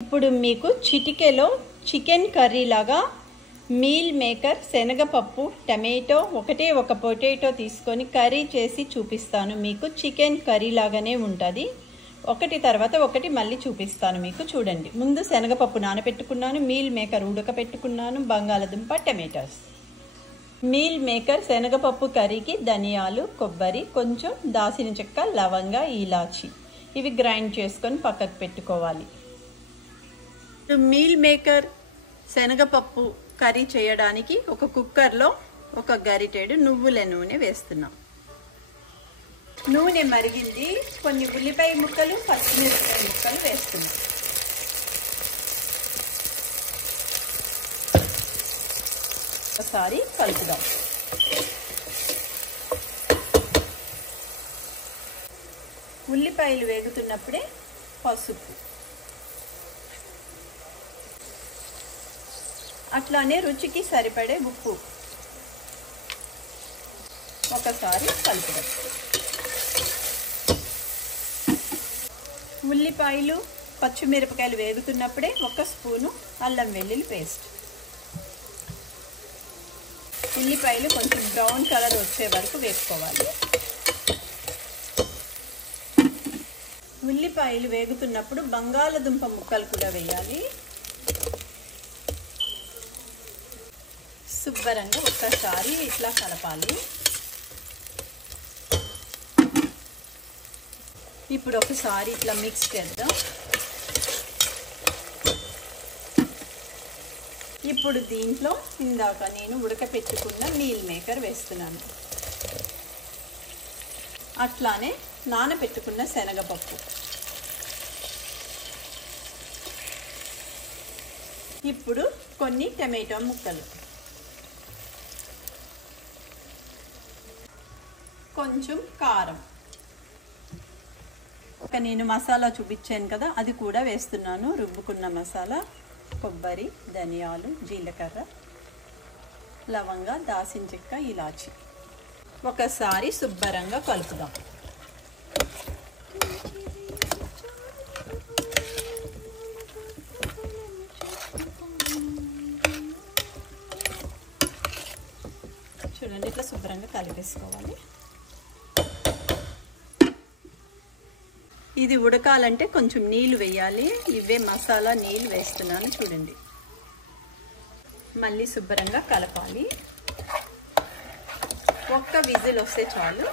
ఇప్పుడు మీకు చిటికెలో చికెన్ కర్రీ లాగా మీల్ మేకర్ శనగపప్పు టమాటో ఒక పొటాటో తీసుకొని కర్రీ చేసి చూపిస్తాను. మీకు చికెన్ కర్రీ లాగానే ఉంటుంది. ఒకటి తర్వాత ఒకటి మళ్ళీ చూపిస్తాను మీకు. చూడండి, ముందు శనగపప్పు నానబెట్టుకున్నాను, మీల్ మేకర్ ఉడకపెట్టుకున్నాను, బంగాళదుంప, టమాటోస్. మీల్ మేకర్ శనగపప్పు కర్రీకి ధనియాలు, కొబ్బరి, కొంచెం దాల్చిన చెక్క, లవంగ, ఇలాచి ఇవి గ్రైండ్ చేసుకొని పక్కకు పెట్టుకోవాలి. మీల్ మేకర్ శనగపప్పు కర్రీ చేయడానికి ఒక కుక్కర్లో ఒక గరిటెడు నువ్వుల నూనె వేస్తున్నాం. నూనె మరిగింది. కొన్ని ఉల్లిపాయ ముక్కలు, పచ్చిమిరపకాయ ముక్కలు వేస్తున్నాం. ఒకసారి కలుపుదాం. ఉల్లిపాయలు వేగుతున్నప్పుడే పసుపు, అట్లానే రుచికి సరిపడే ఉప్పు ఒకసారి కలుపుదాం. ఉల్లిపాయలు, పచ్చిమిరపకాయలు వేగుతున్నప్పుడే 1 స్పూను అల్లం వెల్లుల్లి పేస్ట్. ఉల్లిపాయలు కొంచెం బ్రౌన్ కలర్ వచ్చే వరకు వేసుకోవాలి. ఉల్లిపాయలు వేగుతున్నప్పుడు బంగాళదుంప ముక్కలు కూడా వేయాలి. శుభ్రంగా ఒక్కసారి ఇట్లా కలపాలి. ఇప్పుడు ఒకసారి ఇట్లా మిక్స్ చేద్దాం. ఇప్పుడు దీంట్లో ఇందాక నేను ఉడకపెట్టుకున్న మీల్ మేకర్ వేస్తున్నాను. అట్లానే నానబెట్టుకున్న శనగపప్పు, ఇప్పుడు కొన్ని టమాటో ముక్కలు, కొంచెం కారం, నేను మసాలా చూపించాను కదా అది కూడా వేస్తున్నాను. రుబ్బుకున్న మసాలా, కొబ్బరి, ధనియాలు, జీలకర్ర, లవంగ, దాల్చిన చెక్క, ఇలాచి. ఒకసారి శుభ్రంగా కలుపుదాం. చూడండి, ఇట్లా శుభ్రంగా కలిపేసుకోవాలి. ఇది ఉడకాలంటే కొంచెం నీళ్ళు వేయాలి. ఇవే మసాలా నీళ్ళు వేస్తున్నాను. చూడండి, మళ్ళీ శుభ్రంగా కలపాలి. 1 విజిల్ వస్తే చాలు.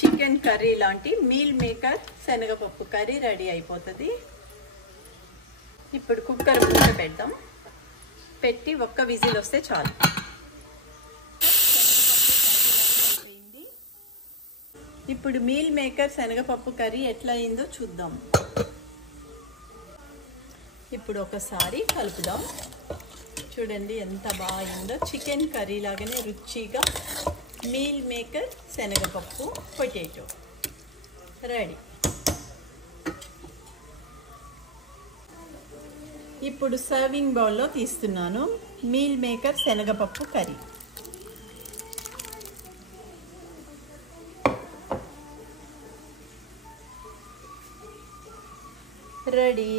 చికెన్ కర్రీ లాంటి మీల్ మేకర్ శనగపప్పు కర్రీ రెడీ అయిపోతుంది. ఇప్పుడు కుక్కర్ మూత పెడదాం. పెట్టి 1 విజిల్ వస్తే చాలు. ఇప్పుడు మీల్ మేకర్ శనగపప్పు కర్రీ ఎట్లా అయిందో చూద్దాం. ఇప్పుడు ఒకసారి కలుపుదాం. చూడండి ఎంత బాగుందో. చికెన్ కర్రీ లాగానే రుచిగా మీల్ మేకర్ శనగపప్పు పొటాటో రెడీ. ఇప్పుడు సర్వింగ్ బౌల్లో తీస్తున్నాను మీల్ మేకర్ శనగపప్పు కర్రీ. రెడీ.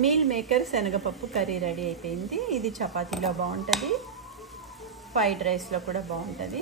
మీల్ మేకర్ శనగపప్పు కర్రీ రెడీ అయిపోయింది. ఇది చపాతీలో బాగుంటుంది, ఫ్రైడ్ రైస్లో కూడా బాగుంటుంది.